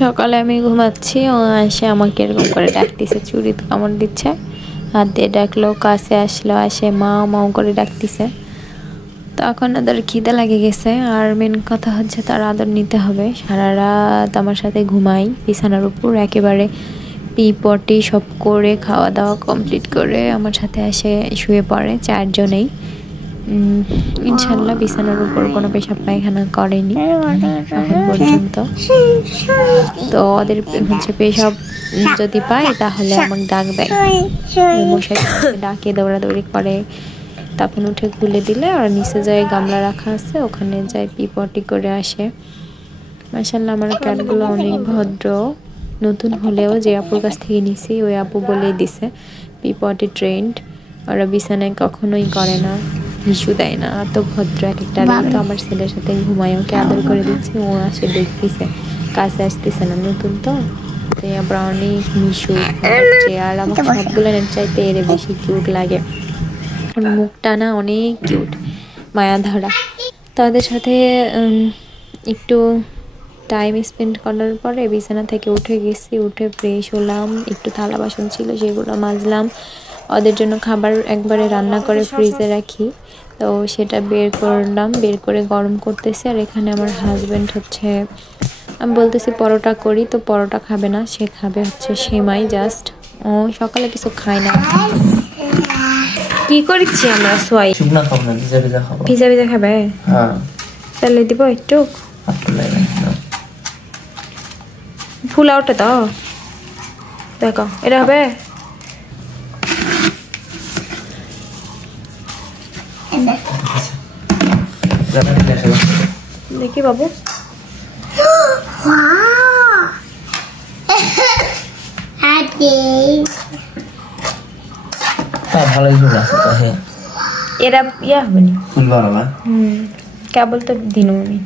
সকালে আমি ঘুমাচ্ছি, ও এসে আমাকে এরকম করে ডাকতেছে, চুরিতে কামড় দিচ্ছে, হাত দিয়ে ডাকলো, কাছে আসলো, আসে মা মাও করে ডাকতেছে। তো এখন ওদের খিদে লাগে গেছে, আর মেন কথা হচ্ছে তার আদর নিতে হবে। সারা রাত আমার সাথে ঘুমাই বিছানার উপর, একেবারে পি পটি সব করে খাওয়া দাওয়া কমপ্লিট করে আমার সাথে এসে শুয়ে পড়ে। চারজনেই ইনশাল্লাহ বিছানার উপর কোনো পেশাব পায়খানা করেনি এখন পর্যন্ত। তো ওদের হচ্ছে পেশাব যদি পায় তাহলে আমাকে ডাক দেয়, মশাই ডাকে দৌড়াদৌড়ি করে, তারপর উঠে খুলে দিলে আর নিচে যায় গামলা রাখা আছে, ওখানে যায় পিপটি করে আসে। মাশাআল্লাহ আমার ক্যাটগুলো অনেক ভদ্র। নতুন হলেও যে আপুর কাছ থেকে নিছি ওই আপু বলেই দিছে পিপটি ট্রেন্ড, ওরা বিছানায় কখনোই করে না, হিসু দেয় না, এত ভদ্র এক একটা। তো আমার ছেলের সাথে ঘুমায়, ওকে আদর করে দিচ্ছি, ও আসে দেখতেছে, কাছে আসতেছে না, নতুন তো আবার অনেক মিশু হচ্ছে। আর আমার সবগুলো চাইতে এর বেশি কিউট লাগে, মুখটা না অনেক কিউট, মায়া ধরা। তাদের সাথে একটু টাইম স্পেন্ড করার পরে বিছানা থেকে উঠে গেছি, উঠে ফ্রেশ হলাম, একটু থালা বাসন ছিল সেগুলো মাজলাম। ওদের জন্য খাবার একবারে রান্না করে ফ্রিজে রাখি, তো সেটা বের করলাম, বের করে গরম করতেছি। আর এখানে আমার হাজব্যান্ড হচ্ছে, আমি বলতেছি পরোটা করি, তো পরোটা খাবে না, সে খাবে হচ্ছে সেমাই জাস্ট, ও সকালে কিছু খায় না। কি করছি আমরা সোয়াই শুকনা খাবো না, ভিজা ভিজা খাবো। ভিজা ভিজা খাবে? হ্যাঁ তাহলে দিব একটু ফুল আউটে তো দেখো, এটা হবে? দেখি বাবু, ভালোই আছে, এরা ইয়া হবে না ফুল বাড়াবা। কেবল তো দিন আমি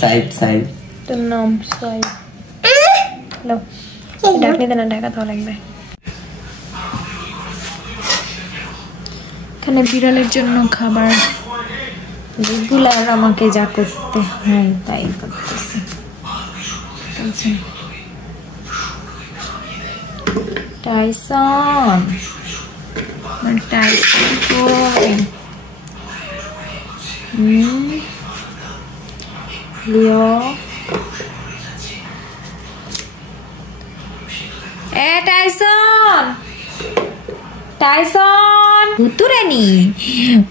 সাইড সাইড তোর নাম সাইড ঢাকনি দেনা, ঢাকা তো লাগবে। এখানে বিড়ালের জন্য খাবার রেগুলার আমাকে যা করতে হয় তাই করতেছি। টাইসন, টাইসন কই? লিও, এ টাইসন, টাইসন, ভুতুরানি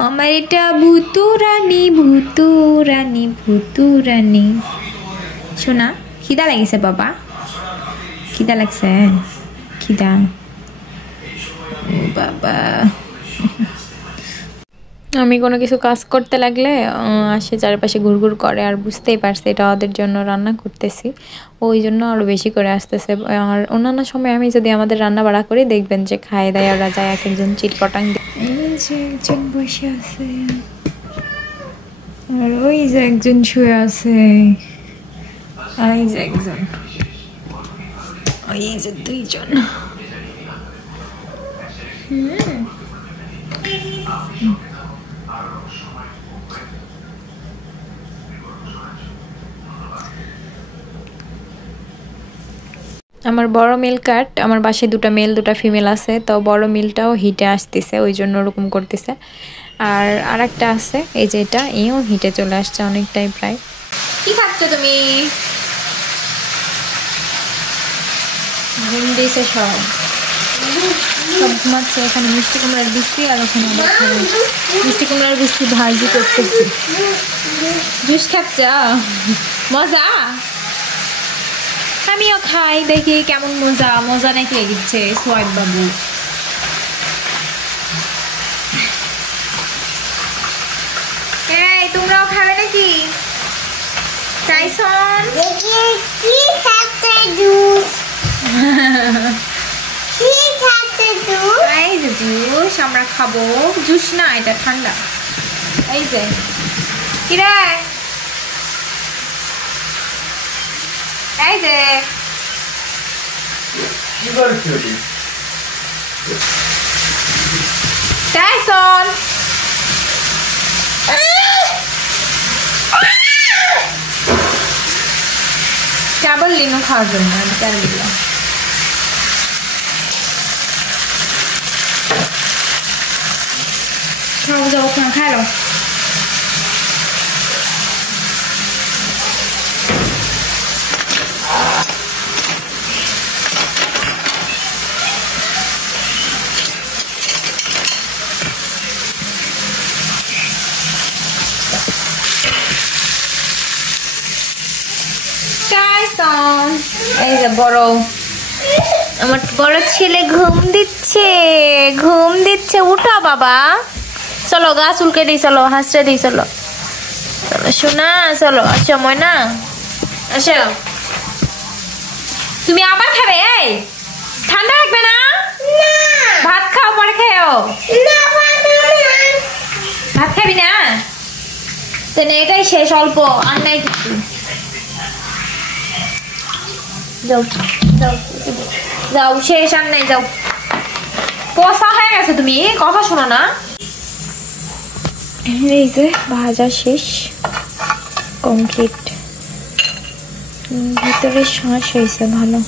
আমার, এটা ভুতুরানি, ভুতুরানি, ভুতুরানি। শোনা, খিদা লাগিছে বাবা? খিদা লাগছে? খিদা বাবা। আমি কোনো কিছু কাজ করতে লাগলে আসে চারপাশে ঘুরঘুর করে, আর বুঝতেই পারছে এটা ওদের জন্য রান্না করতেছি, ওই জন্য আরও বেশি করে আসতেছে। আর অন্যান্য সময় আমি যদি আমাদের রান্না বাড়া করি দেখবেন যে খায় দেয় ওরা, যায় এক একজন চিটপটাং। এই যে একজন বসে আছে, আর ওই যে একজন শুয়ে আছে, এই যে একজন, ওই যে দুইজন। আমার বড় মেল কাট, আমার বাসায় দুটা মেল দুটা ফিমেল আছে, তো বড় মেলটাও হিটে আসতেছে, ওই জন্য ওরকম করতেছে। আর আরেকটা আছে এই যে এটা, এও হিটে চলে আসছে অনেকটাই প্রায়। কি খাচ্ছ তুমি? ঘুম দিয়েছে সব, সব ঘুমাচ্ছে। এখানে মিষ্টি কুমড়ার বৃষ্টি, আর ওখানে মিষ্টি কুমড়ার বৃষ্টি ভাজি করতেছি। জুস খাচ্ছ? মজা? আমিও খাই, দেখি কেমন মজা। মজা নাকি লেগেছে সোয়াইব বাবু? এই তোমরাও খাবে নাকি? টাইসন কি খাচ্ছে? জুস। কি খাচ্ছে? জুস। এই যে জুস আমরা খাবো। জুস না, এটা ঠান্ডা। এই যে কি রে, এই যে টাইসন, লিনো খাওয়ার জন্য আমি কেন দিলাম খাও যাও খাও এই যে বড় আমার বড় ছেলে ঘুম দিচ্ছে উঠো বাবা চলো গা চুলকে দিই চলো হাসতে দিই চলো চলো শোনা চলো আসো ময়না আসো তুমি আবার খাবে এই ঠান্ডা লাগবে না ভাত খাও পরে খেও ভাত খাবি না এটাই শেষ অল্প আর নাই কিছু যাও যাও যাও শেষ আর নাই যাও পোষা হয়ে গেছে তুমি কথা শোনো না এই যে ভাজা শেষ কমপ্লিট ভিতরে শ্বাস হয়েছে ভালো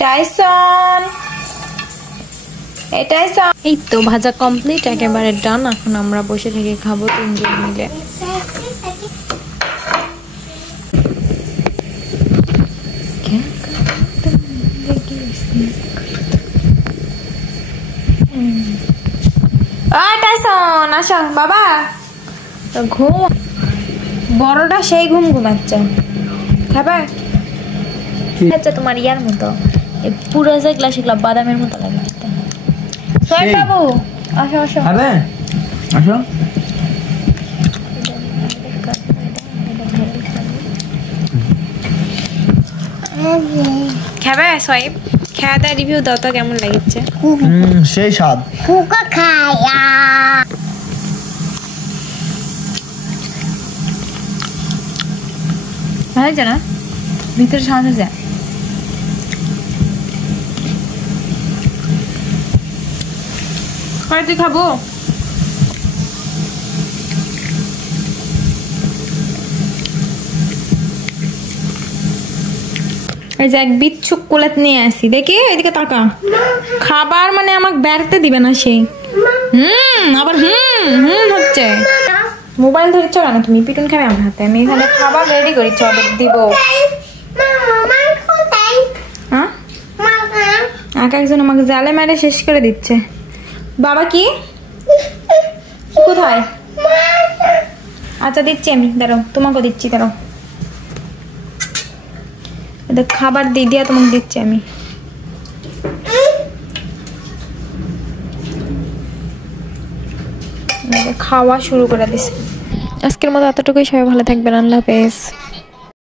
টাইসন এই তো ভাজা কমপ্লিট একেবারে ডান এখন আমরা বসে থেকে খাবো তিনজন মিলে টাইসন আসো বাবা ঘুম বড়টা সেই ঘুম ঘুমাচ্ছে খাবা আচ্ছা তোমার ইয়ার মতো পুরো গ্লাস এগুলা বাদামের মতো লাগে সোহেল বাবু আসো আসো খাবে আসো খাবে সোহেব খাওয়া দাওয়া রিভিউ দাও তো কেমন লাগছে সেই স্বাদ কুকা খায়া ভালো হয়েছে না ভিতরে সাজ আছে তুই খাবো এই যে এক বিচ্ছুক কোলাত নিয়ে আসি দেখি এদিকে তাকা খাবার মানে আমাকে বেরতে দিবে না সেই আবার হচ্ছে মোবাইল ধরেছ কেন তুমি পিটুন খাবে আমার হাতে আমি এখানে খাবার রেডি করেছি অর্ডার দিব হ্যাঁ এক একজন আমাকে জালে মেরে শেষ করে দিচ্ছে বাবা কি কোথায় আচ্ছা দিচ্ছি আমি দাঁড়াও তোমাকে দিচ্ছি দাঁড়াও এদের খাবার দিয়ে দিয়া তোমাকে দিচ্ছি আমি খাওয়া শুরু করে দিছি আজকের মতো এতটুকুই সবাই ভালো থাকবেন আল্লাহ হাফেজ